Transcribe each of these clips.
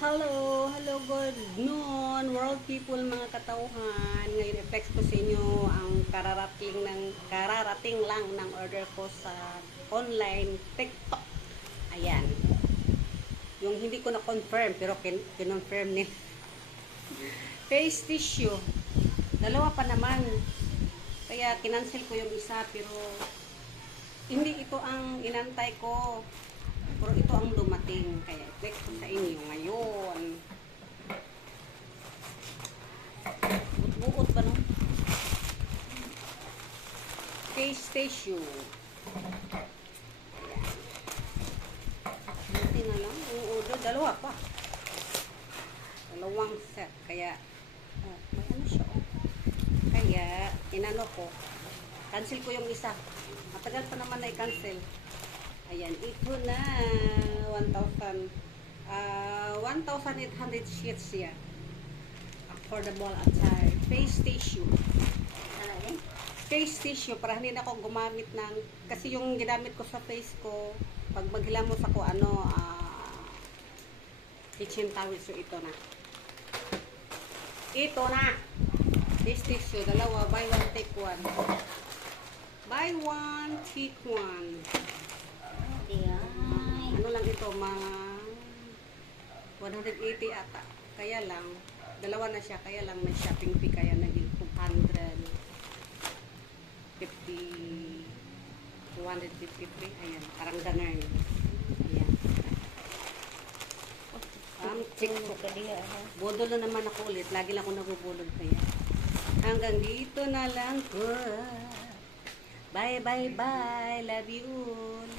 Hello, hello, good noon, world people, mga katauhan. Ngayon, i-flex ko sa inyo ang kararating ng kararating lang ng order ko sa online TikTok. Ayan. Yung hindi ko na-confirm, pero kin- kinonfirm nila. Face tissue. Dalawa pa naman. Kaya kinancel ko yung isa, pero hindi ito ang inantay ko. Pero ito ang dumating. Kaya i-flex ko sa inyo ngayon. Tissue. Ayan. Buti na lang. Order, dalawa pa. Dalawang set. Kaya, oh, may ano siya. Oh. Kaya, inano ko. Cancel ko yung isa. Matagal pa naman na i-cancel. Ayan, ito na. 1,000. ah 1,800 sheets siya. Affordable attire. Face tissue. Face tissue para hindi na ako gumamit ng kasi yung ginamit ko sa face ko pag maghilamos ako ano ah kitchen towel so ito na. Ito na. Face tissue dalawa buy one take one. Buy one take one. Ay. Ano lang ito, mga 180 ata. Kaya lang, dalawa na siya, kaya lang may shopping fee, kaya naging 253, ayan, parang ganun. Ayan. Ang chick ko. ha. Bodol na naman ako ulit. Lagi lang ako nabubulol kaya. Hanggang dito na lang po. Bye, bye, bye. Love you all.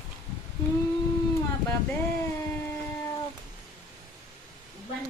Hmm, mababe.